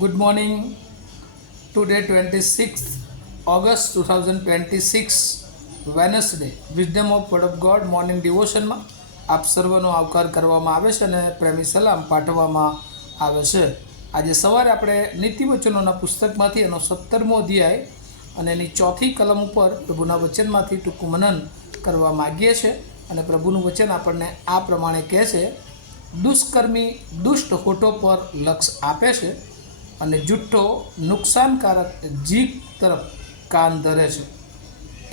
Good morning. Today 26th August 2026 Wednesday Wisdom of Word of God morning ડિવોશનમાં આપ સર્વનો આવકાર કરવામાં આવે છે અને પ્રેમી સલામ પાઠવવામાં આવે છે. આજે સવારે આપણે નીતિવચનોના પુસ્તકમાંથી એનો 17મો અધ્યાય અને એની ચોથી કલમ ઉપર પ્રભુના વચનમાંથી ટૂંકું મનન કરવા માગીએ છીએ. અને પ્રભુનું વચન આપણને આ પ્રમાણે કહે છે, દુષ્કર્મી દુષ્ટ હોઠો પર લક્ષ આપે છે અને જુઠ્ઠો નુકસાનકારક જીભ તરફ કાન ધરે છે.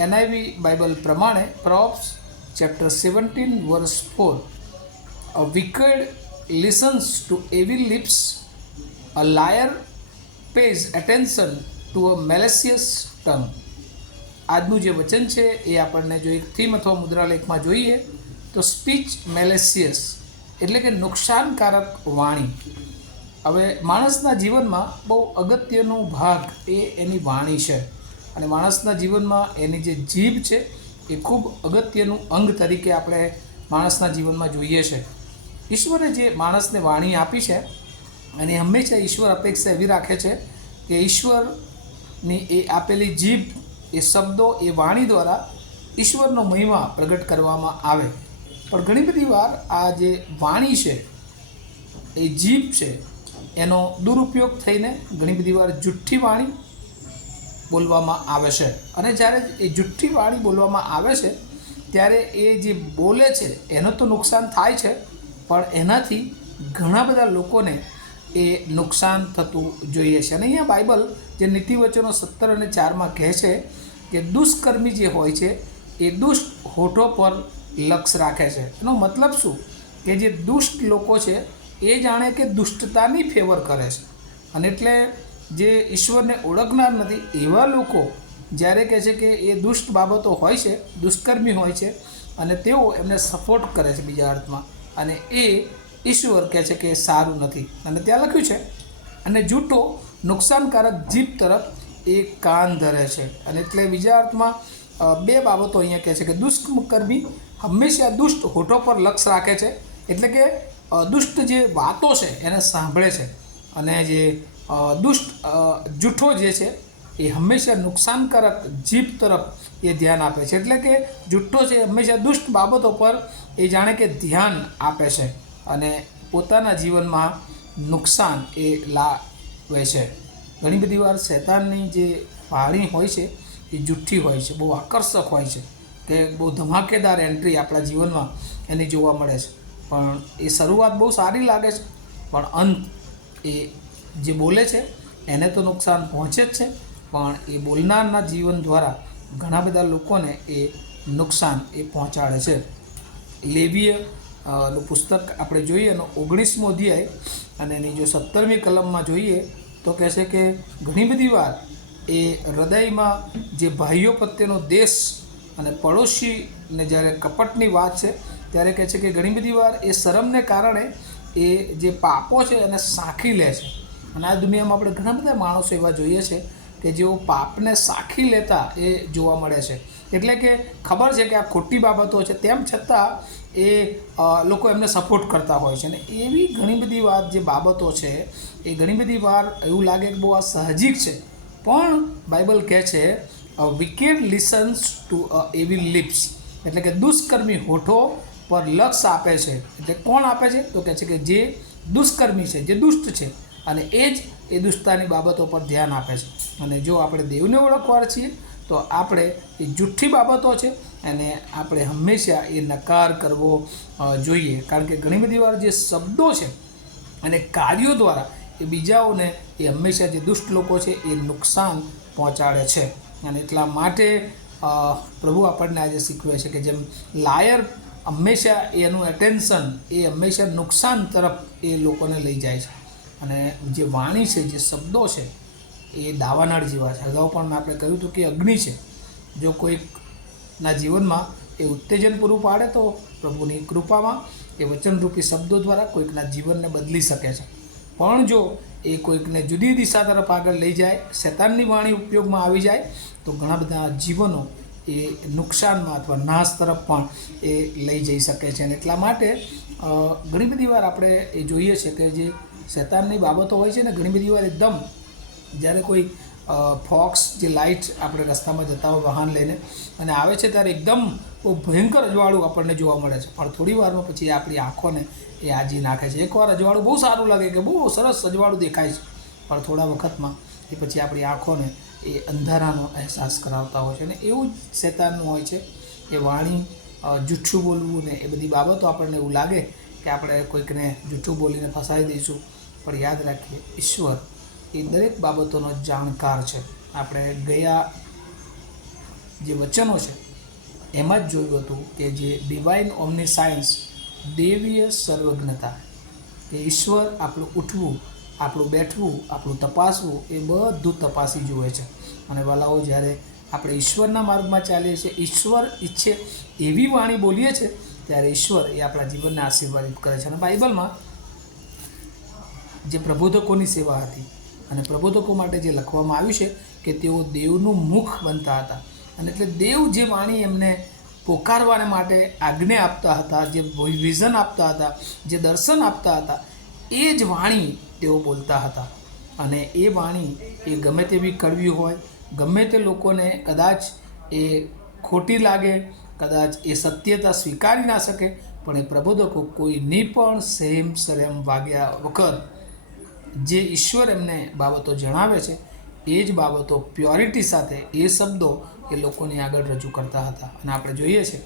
એનઆઈવી બાઇબલ પ્રમાણે Proverbs chapter 17 verse 4, a wicked listens to evil lips, a liar pays attention to a malicious tongue. આજનું જે વચન છે એ આપણને જો એક થીમ અથવા મુદ્રાલેખમાં જોઈએ તો સ્પીચ મેલેસિયસ એટલે કે નુકસાનકારક વાણી. હવે માણસના જીવનમાં બહુ અગત્યનો ભાગ એ એની વાણી છે અને માણસના જીવનમાં એની જે જીભ છે એ ખૂબ અગત્યનું અંગ તરીકે આપણે માણસના જીવનમાં જોઈએ છે. ઈશ્વરે જે માણસને વાણી આપી છે અને હંમેશા ઈશ્વર અપેક્ષા એવી રાખે છે કે ઈશ્વરની એ આપેલી જીભ, એ શબ્દો, એ વાણી દ્વારા ઈશ્વરનો મહિમા પ્રગટ કરવામાં આવે. પણ ઘણી બધી વાર આ જે વાણી છે, એ જીભ છે, એનો દુરુપયોગ થઈને ઘણી બધી વાર જુઠ્ઠી વાણી બોલવામાં આવે છે. અને જ્યારે એ જુઠ્ઠી વાણી બોલવામાં આવે છે ત્યારે એ જે બોલે છે એનો તો નુકસાન થાય છે, પણ એનાથી ઘણા બધા લોકોને એ નુકસાન થતું જોઈએ છે. અને અહીંયા બાઇબલ જે નીતિવચનો 17 અને 4માં કહે છે કે દુષ્કર્મી જે હોય છે એ દુષ્ટ હોઠો પર લક્ષ રાખે છે. એનો મતલબ શું કે જે દુષ્ટ લોકો છે એ જાણે કે દુષ્ટતાની ફેવર કરે છે. અને એટલે જે ઈશ્વરને ઓળખનાર નથી એવા લોકો જ્યારે કહે છે કે એ દુષ્ટ બાબતો હોય છે, દુષ્કર્મી હોય છે અને તેઓ એમને સપોર્ટ કરે છે બીજા અર્થમાં, અને એ ઈશ્વર કહે છે કે સારું નથી. અને ત્યાં લખ્યું છે, અને જૂઠો નુકસાનકારક જીભ તરફ એ કાન ધરે છે. અને એટલે બીજા અર્થમાં બે બાબતો અહીંયા કહે છે કે દુષ્કર્મી હંમેશા દુષ્ટ હોઠો પર લક્ષ રાખે છે, એટલે કે દુષ્ટ જે વાતો છે એને સાંભળે છે, અને જે દુષ્ટ જૂઠો જે છે એ હંમેશા નુકસાનકારક જીભ તરફ એ ધ્યાન આપે છે. એટલે કે જૂઠો છે હંમેશા દુષ્ટ બાબતો પર એ જાણે કે ધ્યાન આપે છે અને પોતાના જીવનમાં નુકસાન એ લાવે છે. ઘણી બધી વાર શૈતાનની જે વાણી હોય છે એ જુઠ્ઠી હોય છે, બહુ આકર્ષક હોય છે, કે બહુ ધમાકેદાર એન્ટ્રી આપણા જીવનમાં એની જોવા મળે છે. પણ એ શરૂઆત બહુ સારી લાગે છે, પણ અંત એ જે બોલે છે એને તો નુકસાન પહોંચે જ છે, પણ એ બોલનારના જીવન દ્વારા ઘણા બધા લોકોને એ નુકસાન એ પહોંચાડે છે. લેવીય નું પુસ્તક આપણે જોઈએ એનો 19મો અધ્યાય અને એની જો 17મી કલમમાં જોઈએ તો કહે છે કે ઘણી બધી વાર એ હૃદયમાં જે ભાઈઓ પ્રત્યેનો દેશ અને પડોશીને જ્યારે કપટની વાત છે ત્યારે કહે છે કે ઘણી બધી વાર એ શરમને કારણે એ જે પાપો છે એને સાંખી લે છે. અને આ દુનિયામાં આપણે ઘણા બધા માણસો એવા જોઈએ છે કે જેઓ પાપને સાંખી લેતા એ જોવા મળે છે. એટલે કે ખબર છે કે આ ખોટી બાબતો છે, તેમ છતાં એ લોકો એમને સપોર્ટ કરતા હોય છે. અને એવી ઘણી બધી વાર જે બાબતો છે એ ઘણી બધી વાર એવું લાગે કે બહુ આ સાહજિક છે, પણ બાઇબલ કહે છે wicked listens to a evil lips, એટલે કે દુષ્કર્મી હોઠો પર લક્ષ આપે છે. એટલે કોણ આપે છે તો કહે છે કે જે દુષ્કર્મી છે, જે દુષ્ટ છે, અને એ જ એ દુષ્ટતાની બાબતો પર ધ્યાન આપે છે. અને જો આપણે દેવને ઓળખવા છીએ તો આપણે એ જુઠ્ઠી બાબતો છે અને આપણે હંમેશા એ નકાર કરવો જોઈએ. કારણ કે ઘણી બધી વાર જે શબ્દો છે અને કાર્યો દ્વારા એ બીજાઓને એ હંમેશા જે દુષ્ટ લોકો છે એ નુકસાન પહોંચાડે છે. અને એટલા માટે પ્રભુ આપણને આજે શીખવે છે કે જેમ લાયર હંમેશા એનું એટેન્શન એ હંમેશા નુકસાન તરફ એ લોકોને લઈ જાય છે. અને જે વાણી છે, જે શબ્દો છે એ દાવાનળ જેવા છે. અગાઉ પણ આપણે કહ્યું હતું કે અગ્નિ છે, જો કોઈકના જીવનમાં એ ઉત્તેજન પૂરું પાડે તો પ્રભુની કૃપામાં એ વચનરૂપી શબ્દો દ્વારા કોઈકના જીવનને બદલી શકે છે. પણ જો એ કોઈકને જુદી દિશા તરફ આગળ લઈ જાય, શૈતાનની વાણી ઉપયોગમાં આવી જાય તો ઘણા બધા જીવનો એ નુકસાનમાં અથવા નાશ તરફ પણ એ લઈ જઈ શકે છે. અને એટલા માટે ઘણી બધી વાર આપણે એ જોઈએ છે કે જે શૈતાનની બાબતો હોય છે ને ઘણી બધી વાર એકદમ જ્યારે કોઈ ફોક્સ જે લાઇટ આપણે રસ્તામાં જતા હોય વાહન લઈને અને આવે છે ત્યારે એકદમ બહુ ભયંકર અજવાળું આપણને જોવા મળે છે, પણ થોડી વારમાં પછી આપણી આંખોને એ આજી નાખે છે. એકવાર અજવાળું બહુ સારું લાગે કે બહુ સરસ અજવાળું દેખાય છે, પણ થોડા વખતમાં એ પછી આપણી આંખોને એ અંધારાનો અહેસાસ કરાવતા હોય છે. અને એવું જ શૈતાનનું હોય છે એ વાણી, જૂઠું બોલવું ને એ બધી બાબતો આપણને એવું લાગે કે આપણે કોઈકને જૂઠું બોલીને ફસાવી દઈશું, પણ યાદ રાખીએ ઈશ્વર એ દરેક બાબતોનો જાણકાર છે. આપણે ગયા જે વચનો છે એમાં જ જોયું હતું કે જે ડિવાઇન ઓમનીસાયન્સ, દેવીય સર્વજ્ઞતા, કે ઈશ્વર આપણું ઉઠવું, આપણું બેઠવું, આપણું તપાસવું એ બધું તપાસી જુએ છે. અને વાલાઓ, જ્યારે આપણે ઈશ્વરના માર્ગમાં ચાલીએ છીએ, ઈશ્વર ઈચ્છે એવી વાણી બોલીએ છીએ, ત્યારે ઈશ્વર એ આપણા જીવનને આશીર્વાદિત કરે છે. અને બાઇબલમાં જે પ્રબોધકોની સેવા હતી અને પ્રબોધકો માટે જે લખવામાં આવ્યું છે કે તેઓ દેવનું મુખ બનતા હતા, અને એટલે દેવ જે વાણી એમને પોકારવાને માટે આજ્ઞા આપતા હતા, જે વિઝન આપતા હતા, જે દર્શન આપતા હતા, એ જ વાણી તેઓ બોલતા હતા. અને એ વાણી એ ગમે તેવી કડવી હોય, ગમે તે લોકોને કદાચ એ ખોટી લાગે, કદાચ એ સત્યતા સ્વીકારી ના શકે, પણ એ પ્રબોધકો કોઈની પણ સહેમ સરેમ વાગ્યા વગર જે ઈશ્વર એમને બાબતો જણાવે છે એ જ બાબતો પ્યોરિટી સાથે એ શબ્દો એ લોકોની આગળ રજૂ કરતા હતા. અને આપણે જોઈએ છે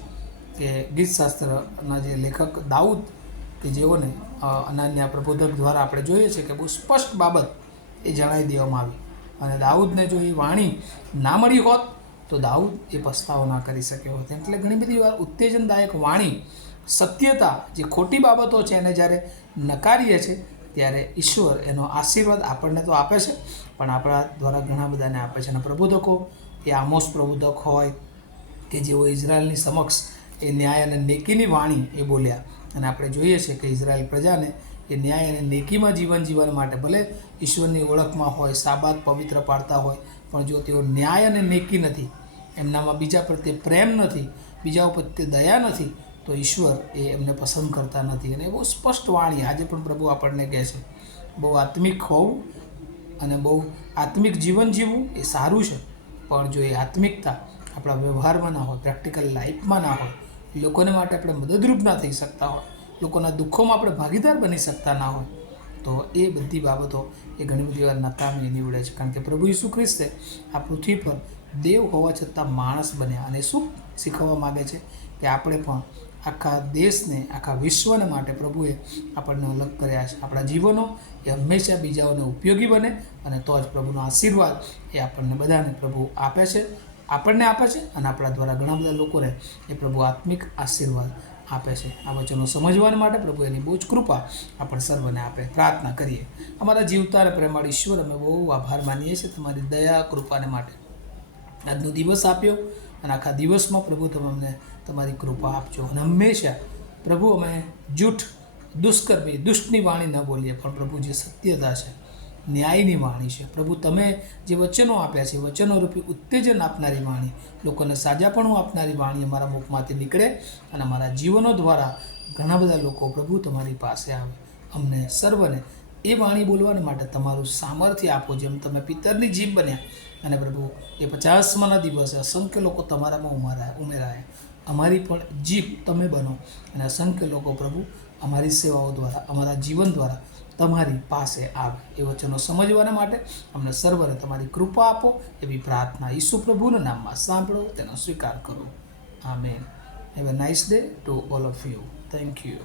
કે ગીતશાસ્ત્રના જે લેખક દાઉદ, કે જેઓને અનન્ય પ્રબોધક દ્વારા આપણે જોઈએ છે કે બહુ સ્પષ્ટ બાબત એ જણાવી દેવામાં આવી. અને દાઉદને જો એ વાણી ના મળી હોત તો દાઉદ એ પસ્તાવો ના કરી શક્યો હોત. એટલે ઘણી બધી વાર ઉત્તેજનદાયક વાણી, સત્યતા, જે ખોટી બાબતો છે એને જ્યારે નકારીએ છીએ ત્યારે ઈશ્વર એનો આશીર્વાદ આપણને તો આપે છે, પણ આપણા દ્વારા ઘણા બધાને આપે છે. અને પ્રબોધકો એ આમોસ પ્રબોધક હોય કે જેઓ ઇઝરાયલની સમક્ષ એ ન્યાય અને નેકીની વાણી એ બોલ્યા. અને આપણે જોઈએ છીએ કે ઇઝરાયલ પ્રજાને એ ન્યાય અને નેકીમાં જીવન જીવવા માટે ભલે ઈશ્વરની ઓળખમાં હોય, સાબાત પવિત્ર પાડતા હોય, પણ જો તેઓ ન્યાય અને નેકી નથી, એમનામાં બીજા પ્રત્યે પ્રેમ નથી, બીજા પ્રત્યે દયા નથી, તો ઈશ્વર એ એમને પસંદ કરતા નથી. અને એ બહુ સ્પષ્ટ વાણી આજે પણ પ્રભુ આપણને કહે છે. બહુ આત્મિક હોવું અને બહુ આત્મિક જીવન જીવવું એ સારું છે, પણ જો એ આત્મિકતા આપણા વ્યવહારમાં ના હોય, પ્રેક્ટિકલ લાઈફમાં ના હોય, લોકોને માટે આપણે મદદરૂપ ના થઈ શકતા હોય, લોકોના દુઃખોમાં આપણે ભાગીદાર બની શકતા ના હોય, તો એ બધી બાબતો એ ઘણી બધી વાર નકામી નીવડે છે. કારણ કે પ્રભુ ઈસુ ખ્રિસ્તે આ પૃથ્વી પર દેવ હોવા છતાં માણસ બન્યા, અને શું શીખવવા માગે છે કે આપણે પણ આખા દેશને, આખા વિશ્વને માટે પ્રભુએ આપણને અલગ કર્યા છે. આપણા જીવનો એ હંમેશા બીજાઓને ઉપયોગી બને, અને તો જ પ્રભુનો આશીર્વાદ એ આપણને બધાને પ્રભુ આપે છે, આપણને આપે છે, અને આપણા દ્વારા ઘણા બધા લોકોને એ પ્રભુ આત્મિક આશીર્વાદ આપે છે. આ વચનો સમજવા માટે પ્રભુ એની બહુ જ કૃપા આપણે સર્વને આપે. પ્રાર્થના કરીએ. અમારા જીવતા અને પ્રેમાળ ઈશ્વર, અમે બહુ આભાર માનીએ છીએ તમારી દયા કૃપાને માટે. આજનો દિવસ આપ્યો અને આખા દિવસમાં પ્રભુ તમે અમને તમારી કૃપા આપજો. અને હંમેશા પ્રભુ અમે જૂઠ, દુષ્કર્મી, દુષ્ટની વાણી ન બોલીએ, પણ પ્રભુ જે સત્યતા છે, ન્યાયની વાણી છે, પ્રભુ તમે જે વચનો આપ્યા છે, વચનો રૂપી ઉત્તેજન આપનારી વાણી, લોકોને સાજાપણું આપનારી વાણી અમારા મુખમાંથી નીકળે, અને અમારા જીવનો દ્વારા ઘણા બધા લોકો પ્રભુ તમારી પાસે આવે. અમને સર્વને એ વાણી બોલવાને માટે તમારું સામર્થ્ય આપો, જેમ તમે પિત્તરની જીભ બન્યા અને પ્રભુ એ 50માના દિવસે અસંખ્ય લોકો તમારામાં ઉમેરાયા. અમારી પણ જીભ તમે બનો, અને અસંખ્ય લોકો પ્રભુ અમારી સેવાઓ દ્વારા, અમારા જીવન દ્વારા તમારી પાસે આવે. એ વચનો સમજવાના માટે અમને સર્વને તમારી કૃપા આપો, એવી પ્રાર્થના ઈસુ પ્રભુના નામમાં સાંભળો, તેનો સ્વીકાર કરો. Amen. Have a nice day to all of you. Thank you.